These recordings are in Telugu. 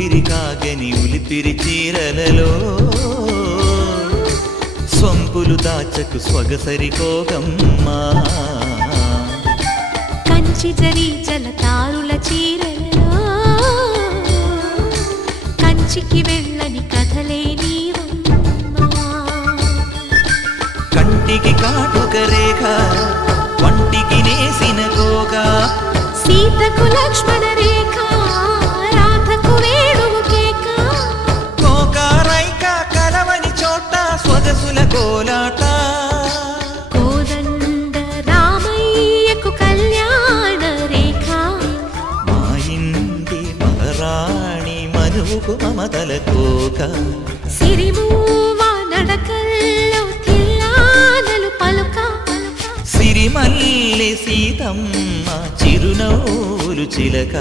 ఊపిరి కాగని ఉలిపిరి చీరలలో సొంపులు దాచకు స్వగసరికోగమ్మా కంచి జరి జలతారుల చీరలలో కంచికి వెళ్ళని కథలే నీవమ్మా కంటికి కాటుక రేఖ వంటికి నేసిన గోగా సీతకు లక్ష్మణ రేఖ రాధకు వేణువు కేక కోకారైక కలవని చోట స్వగసుల కోలాట కోదండ రామయ్యకు కళ్యాణ రేఖ మా ఇంటి మహారాణి మనువుకు మమతల కోక సిరిమూవ నడకల్లో తిల్లానలు పలుక సిరిమల్లె సీతమ్మ చిరునవ్వులు చిలక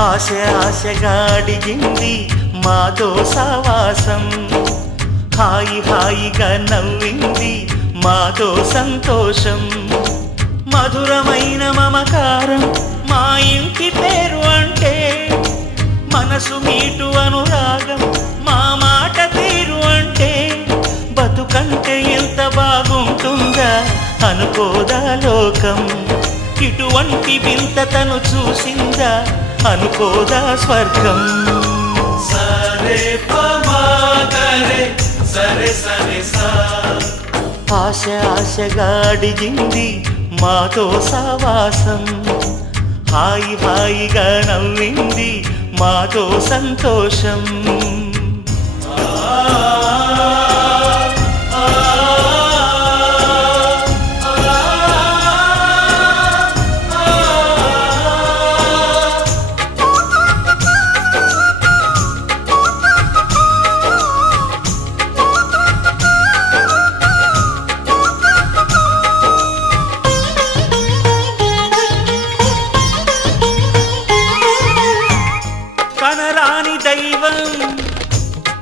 ఆశ ఆశగా అడిగింది మాతో సావాసం హాయి హాయిగా నవ్వింది మాతో సంతోషం మధురమైన మమకారం మా ఇంటి పేరు అంటే మనసు మీటు అనురాగం మా మాట తీరు అంటే బతుకంటే ఎంత బాగుంటుందా అనుకోదా లోకం ఇటువంటి వింత తను చూసిందా అనుకోదా స్వర్గం సరే పమాగరే సరే సరే సా ఆశ ఆశగా అడిగింది మాతో సావాసం హాయి హాయిగా నవ్వింది మాతో సంతోషం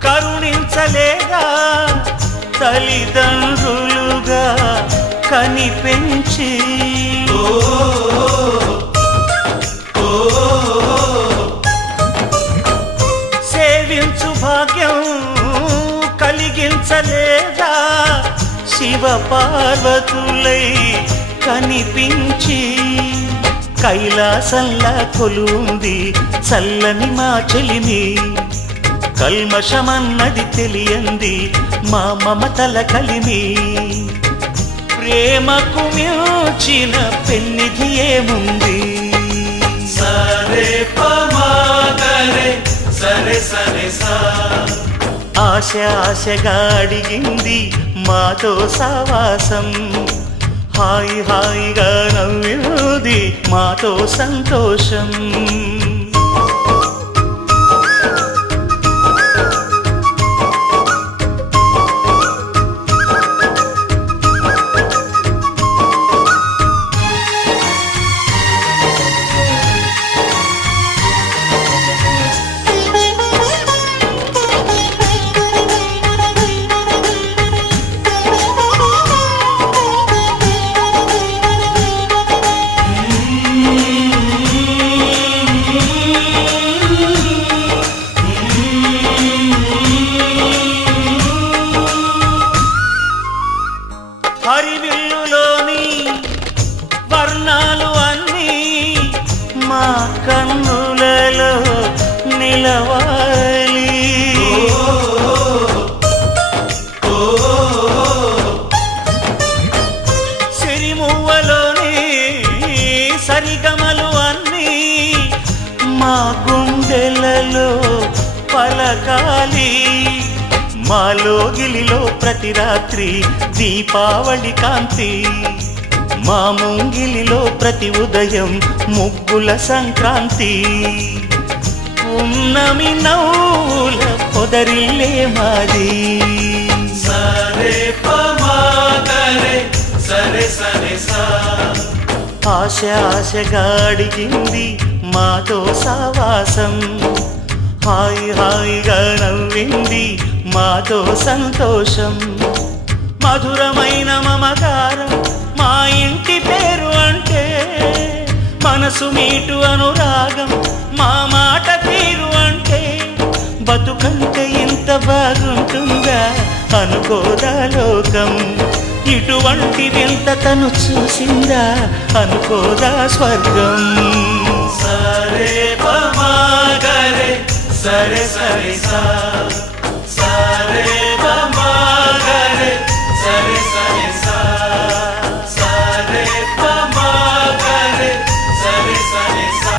కరుణించలేదా తల్లిదండ్రులుగా కనిపెంచి సేవించు భాగ్యం కలిగించలేదా శివ పార్వతులై కనిపించి కైలాసంలా కొలుంది చల్లని మా చెలిమి కల్మషమన్నది తెలియంది మా మమతల కలిమి ప్రేమకు మించిన పెన్నిధి ఏముంది సరే పమాగరే సరే సరే సా ఆశ ఆశగా అడిగింది మాతో సావాసం హాయి హాయిగా నవ్వింది మాతో సంతోషం హరివిల్లులోని వర్ణాలు అన్నీ మా కన్నులలో నిలవాలి సిరిమువ్వలోని మా గుండెలలో పలకాలి మా లోగిలిలో ప్రతి రాత్రి దీపావళి కాంతి మా ముంగిలిలో ప్రతి ఉదయం ముగ్గుల సంక్రాంతి ఉన్నమి నవ్వుల పొదరిల్లే మాది సరే పమాగరే సరే సరే సా ఆశ ఆశగా అడిగింది మాతో సావాసం హాయి హాయిగా నవ్వింది మాతో సంతోషం మధురమైన మమకారం మా ఇంటి పేరు అంటే మనసు మీటు అనురాగం మా మాట తీరు అంటే బతుకంటే ఇంత బాగుంటుందా అనుకోదా లోకం ఇటువంటి వింత తను చూసిందా అనుకోదా స్వర్గం సరే పమాగరే సరే సరే సా సరే పమాగరే సరే సరే సా సరే పమాగరే సరే సరే సా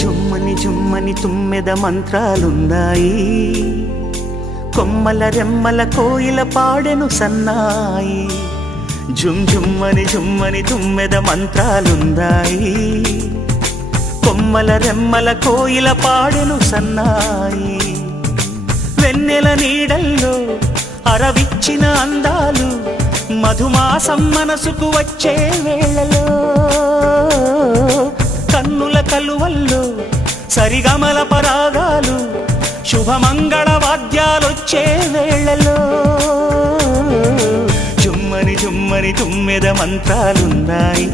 జుమ్మని జుమ్మని తుమ్మెద మంత్రాలున్నాయి, కొమ్మల రెమ్మల కోయిల పాడెను సన్నాయి. జుమ్ జుమ్మని జుమ్మని తుమ్మెద మంత్రాలున్నాయి, కొమ్మల రెమ్మల కోయిల పాడెను సన్నాయి. వెన్నెల నీడల్లో అరవిచ్చిన అందాలు మధుమాసం మనసుకు వచ్చే వేళలో, కన్నుల కలువల్లో సరిగమల పరాగాలు శుభమంగళ వాద్యాలొచ్చే వేళలో. జుమ్మని జుమ్మని తుమ్మెద మంత్రాలున్నాయి,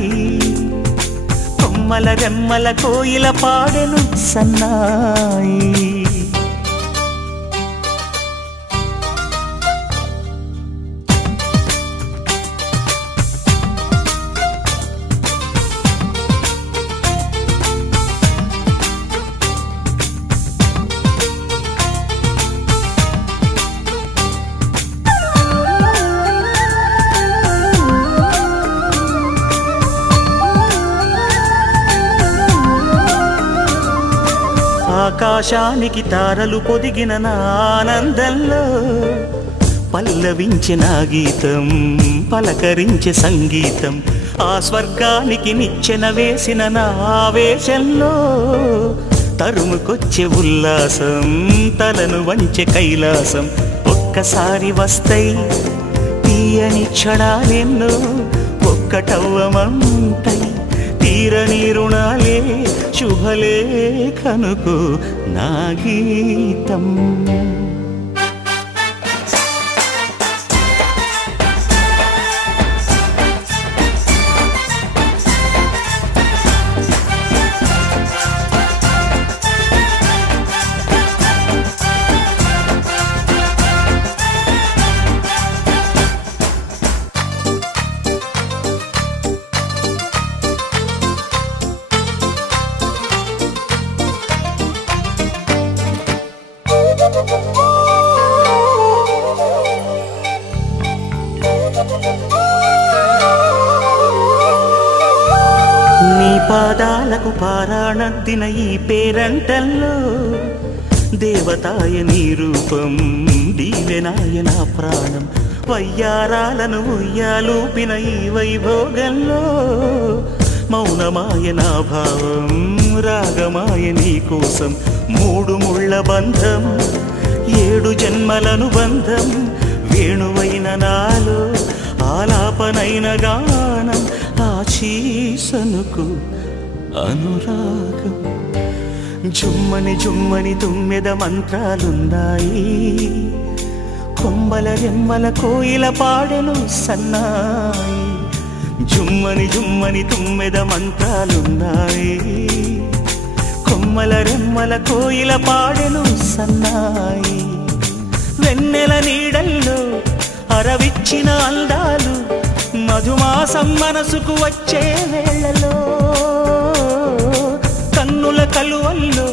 కొమ్మల రెమ్మల కోయిల పాడెను సన్నాయి. ఆకాశానికి తారలు పొదిగిన నా ఆనందంలో పల్లవించిన గీతం, పలకరించే సంగీతం. ఆ స్వర్గానికి నిచ్చెన వేసిన నా ఆవేశంలో తరుముకొచ్చే ఉల్లాసం, తలను వంచే కైలాసం. ఒక్కసారి వస్తాయి తీయని క్షణాలెన్నో, ఒక్కటవ్వమంటాయి తీరని రుణాలే. శుభలేఖనుకు నా గీతం. నీ పాదాలకు పారాణద్దిన ఈ పేరంటల్లో దేవతాయ నీ రూపం, దీవెనాయ నా ప్రాణం. వయ్యారాలను ఉయ్యాలూపిన ఈ వైభోగంలో మౌనమాయ నా భావం, రాగమాయ నీ కోసం. మూడు ముళ్ళ బంధం, 7 జన్మలను బంధం. వేణువైన నాలో ఆలాపనైన గానం, ఆశీసనుకు అనురాగం. జుమ్మని జుమ్మని తుమ్మెద మంత్రాలున్నాయి, కొమ్మల రెమ్మల కోయిల పాడెను సన్నాయి. జుమ్మని జుమ్మని తుమ్మెద మంత్రాలున్నాయి, కొమ్మల రెమ్మల కోయిల పాడెను సన్నాయి. వెన్నెల నీడల్లో అరవిచ్చిన అందాలు మధుమాసం మనసుకు వచ్చే వేళలో, కన్నుల కలువల్లో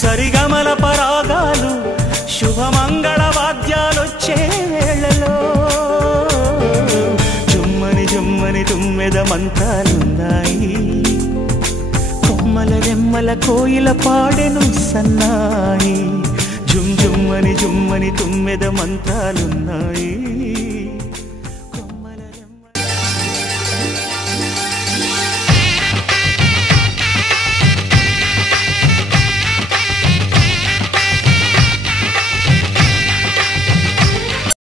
సరిగమల పరాగాలు శుభమంగళ వాద్యాలొచ్చే వేళలో. జుమ్మని జుమ్మని తుమ్మెద మంత్రాలున్నాయి, కొమ్మల రెమ్మల కోయిల పాడెను సన్నాయి. జుమ్ జుమ్మని జుమ్మని తుమ్మెద మంత్రాలున్నాయి.